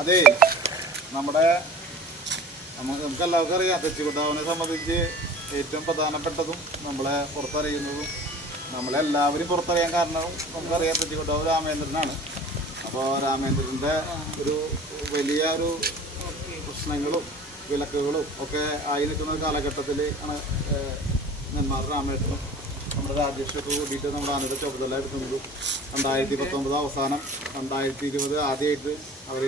അതെ നമ്മുടെ നമുക്ക് നമുക്ക് എല്ലാവർക്കും അറിയാം തെച്ചിക്കുട്ടാവിനെ സംബന്ധിച്ച് ഏറ്റവും പ്രധാനപ്പെട്ടതും നമ്മളെ പുറത്തറിയുന്നതും നമ്മളെല്ലാവരും പുറത്തറിയാൻ കാരണവും നമുക്കറിയാം തെച്ചിക്കുട്ടാവ് രാമേന്ദ്രനാണ്. അപ്പോൾ രാമേന്ദ്രന്റെ ഒരു വലിയ ഒരു പ്രശ്നങ്ങളും വിലക്കുകളും ഒക്കെ ആയി നിൽക്കുന്ന കാലഘട്ടത്തിൽ ആണ് നെന്മാർ രാമേട്ടനും. നമ്മുടെ രാജേഷൊക്കെ കൂടിയിട്ട് നമ്മുടെ ആനയുടെ ചുമതല എടുക്കുന്നത് രണ്ടായിരത്തി പത്തൊമ്പത് അവസാനം രണ്ടായിരത്തി ഇരുപത് ആദ്യമായിട്ട് അവർ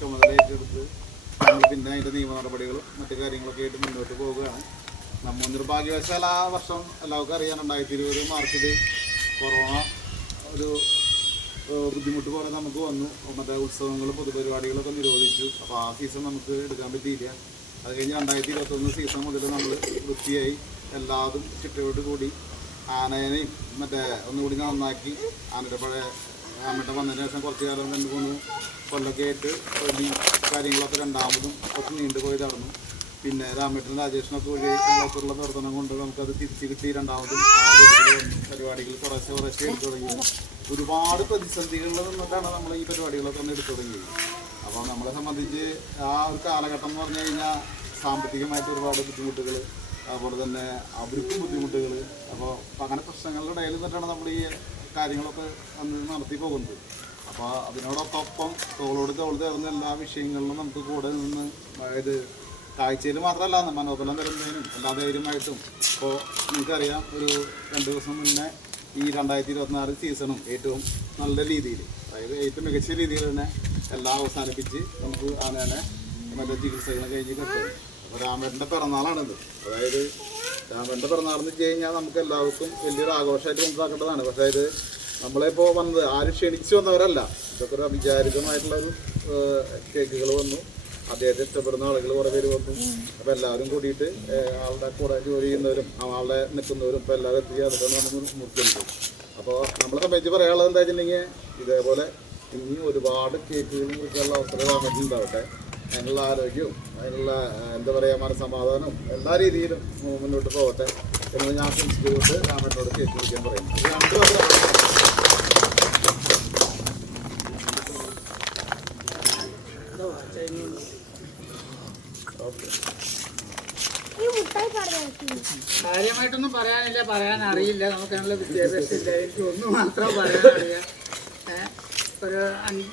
ചുമതല ഏറ്റെടുത്ത് നമ്മൾ പിന്നെ അതിന്റെ നിയമ നടപടികളും മറ്റു കാര്യങ്ങളൊക്കെ ആയിട്ട് മുന്നോട്ട് പോവുകയാണ്. നമ്മൾ നിർഭാഗ്യവശാൽ ആ വർഷം എല്ലാവർക്കും അറിയാം രണ്ടായിരത്തി ഇരുപത് മാർച്ചിൽ കൊറോണ ഒരു ബുദ്ധിമുട്ട് പോലെ നമുക്ക് വന്നു. മറ്റേ ഉത്സവങ്ങളും പൊതുപരിപാടികളൊക്കെ നിരോധിച്ചു. അപ്പോൾ ആ സീസൺ നമുക്ക് എടുക്കാൻ പറ്റിയില്ല. അത് കഴിഞ്ഞ് രണ്ടായിരത്തി ഇരുപത്തൊന്ന് സീസൺ മുതൽ നമ്മൾ വൃത്തിയായി എല്ലാതും ചിട്ടയോട് കൂടി ആനേനെയും മറ്റേ ഒന്നുകൂടി നന്നാക്കി. ആനയുടെ പഴയ ആനയുടെ വന്നതിന് ശേഷം കുറച്ച് കാലം രണ്ട് മൂന്ന് കൊല്ലൊക്കെ ആയിട്ട് ഒരു കാര്യങ്ങളൊക്കെ രണ്ടാമതും കുറച്ച് നീണ്ടുപോയി നടന്നു. പിന്നെ രാമേട്ടൻ രാജേഷിനൊക്കെ വഴി ഉള്ള പ്രവർത്തനം കൊണ്ട് നമുക്കത് തിരിച്ചു കിട്ടി. രണ്ടാമതും പരിപാടികൾ കുറേശ്ശെ കുറേശ്ശെ എടുത്തു തുടങ്ങി. ഒരുപാട് പ്രതിസന്ധികളിൽ നിന്നിട്ടാണ് നമ്മൾ ഈ പരിപാടികളൊക്കെ ഒന്ന് എടുത്തു തുടങ്ങിയത്. അപ്പോൾ നമ്മളെ സംബന്ധിച്ച് ആ ഒരു കാലഘട്ടം എന്ന് പറഞ്ഞു കഴിഞ്ഞാൽ സാമ്പത്തികമായിട്ട് ഒരുപാട് ബുദ്ധിമുട്ടുകൾ അതുപോലെ തന്നെ അവർക്കും ബുദ്ധിമുട്ടുകൾ അപ്പോൾ അങ്ങനെ പ്രശ്നങ്ങളുടെ ഇടയിൽ നിന്നിട്ടാണ് നമ്മൾ ഈ കാര്യങ്ങളൊക്കെ നടത്തി പോകുന്നത്. അപ്പോൾ അതിനോടൊപ്പം തോളോട് തോൾ ചേർന്ന എല്ലാ വിഷയങ്ങളിലും നമുക്ക് കൂടെ നിന്ന് അതായത് കാഴ്ചയിൽ മാത്രമല്ല മനോബലം തരുന്നതിനും എല്ലാ ധൈര്യമായിട്ടും. ഇപ്പോൾ നിങ്ങൾക്കറിയാം ഒരു രണ്ട് ദിവസം മുന്നേ ഈ രണ്ടായിരത്തി ഇരുപത്തിനാല് സീസണും ഏറ്റവും നല്ല രീതിയിൽ അതായത് ഏറ്റവും മികച്ച രീതിയിൽ തന്നെ എല്ലാം അവസാനിപ്പിച്ച് നമുക്ക് ആനേനെ മറ്റേ ചികിത്സകളും കഴിഞ്ഞ് കിട്ടും. അപ്പോൾ രാമേട്ടന്റെ പിറന്നാളാണിത്. അതായത് രാമേട്ടന്റെ പിറന്നാളെന്ന് വെച്ച് കഴിഞ്ഞാൽ നമുക്ക് എല്ലാവർക്കും വലിയൊരു ആഘോഷമായിട്ട് മനസ്സിലാക്കേണ്ടതാണ്. പക്ഷേ ഇത് നമ്മളിപ്പോൾ വന്നത് ആരും ക്ഷണിച്ചു വന്നവരല്ല. ഇതൊക്കെ ഒരു അവിചാരിതമായിട്ടുള്ള ഒരു കേക്കുകൾ വന്നു. അദ്ദേഹത്തെ ഇഷ്ടപ്പെടുന്ന ആളുകൾ കുറേ പേര് വന്നു. അപ്പോൾ എല്ലാവരും കൂടിയിട്ട് ആളുടെ കൂടെ ജോലി ചെയ്യുന്നവരും ആളുടെ നിൽക്കുന്നവരും ഇപ്പോൾ എല്ലാവരും എത്തി. അതൊക്കെ നമ്മൾ മുറിക്കുന്നുണ്ട് അപ്പോൾ നമ്മളെ സംബന്ധിച്ച് പറയാനുള്ളത് എന്താ വെച്ചിട്ടുണ്ടെങ്കിൽ ഇതേപോലെ ഇനി ഒരുപാട് കേക്കുകൾ മുറിക്കാനുള്ള അവസരം ഉണ്ടാവട്ടെ. അതിനുള്ള ആരോഗ്യവും അതിനുള്ള എന്താ പറയുക മനസമാധാനവും എല്ലാ രീതിയിലും മുന്നോട്ട് പോകട്ടെ എന്ന് ഞാൻ സംസ്കൃതിയോട് രാമനോട് കേട്ടുപിടിക്കാൻ പറയുന്നു. കാര്യമായിട്ടൊന്നും പറയാനില്ല പറയാൻ അറിയില്ല. നമുക്ക് അതിനുള്ള വിദ്യാഭ്യാസം ഇല്ല. എനിക്ക് ഒന്ന് മാത്രം ഏഹ് ഒരു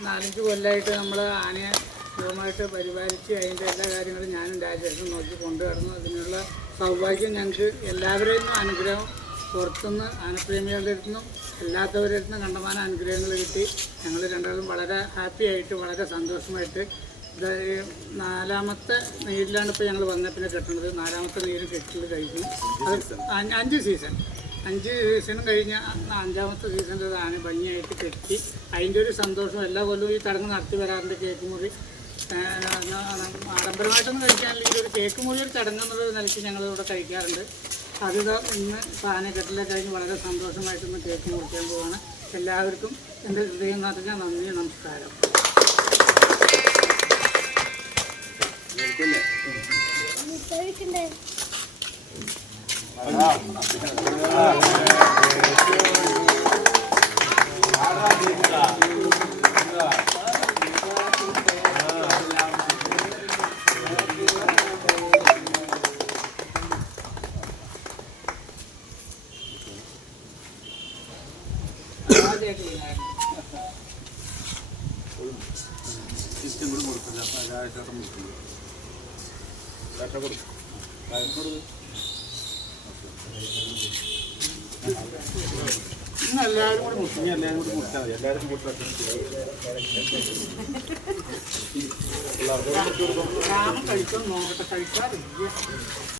നാലഞ്ച് കൊല്ലമായിട്ട് നമ്മൾ ആനയെ സുഖമായിട്ട് പരിപാലിച്ച് അതിന്റെ എല്ലാ കാര്യങ്ങളും ഞാനും രാജേഷും നോക്കി കൊണ്ടു നടന്നു. അതിനുള്ള സൗഭാഗ്യം ഞങ്ങൾക്ക് എല്ലാവരെയും അനുഗ്രഹം പുറത്തുനിന്ന് ആനപ്രേമികളുടെ അടുത്തു നിന്നും അല്ലാത്തവരുടെ അടുത്തും കണ്ടമാന അനുഗ്രഹങ്ങൾ കിട്ടി. ഞങ്ങൾ രണ്ടാളും വളരെ ഹാപ്പി ആയിട്ട് വളരെ സന്തോഷമായിട്ട് നാലാമത്തെ നീരിലാണ് ഇപ്പോൾ ഞങ്ങൾ വന്ന പിന്നെ കെട്ടുന്നത് നാലാമത്തെ നീര് കെട്ടിൽ കഴിഞ്ഞു. അഞ്ച് സീസൺ. അഞ്ച് സീസണും കഴിഞ്ഞ അഞ്ചാമത്തെ സീസണിൽ ആന ഭംഗിയായിട്ട് കെട്ടി. അതിന്റെ ഒരു സന്തോഷം എല്ലാ കൊല്ലവും ഈ ചടങ്ങ് നടത്തി വരാറുണ്ട് കേക്ക് മുറി. ആഡംബരമായിട്ടൊന്നും കഴിക്കാനില്ലെങ്കിൽ ഒരു കേക്ക് മുറി ഒരു ചടങ്ങ് എന്നുള്ള നിലയ്ക്ക് ഞങ്ങളിവിടെ കഴിക്കാറുണ്ട്. അത് ഇന്ന് ആനക്കെട്ടിലെ കഴിഞ്ഞ് വളരെ സന്തോഷമായിട്ടൊന്ന് കേക്ക് മുറിക്കാൻ പോവാണ്. എല്ലാവർക്കും എന്റെ ഹൃദയം നിറഞ്ഞ നന്ദി നമസ്കാരം. സിസ്റ്റം കൂടി കൊടുക്കില്ല അതായിട്ടാണ് കൊടുക്കുന്നത് രക്ഷ കൊടുക്കും ഇന്ന് എല്ലാവരും കൂടി മുട്ടും എല്ലാവരും കൂടി മുറിച്ചാൽ മതി. എല്ലാവരും കൂടി എല്ലാവർക്കും കഴിക്കാൻ നോക്കട്ടെ കഴിക്കാറില്ല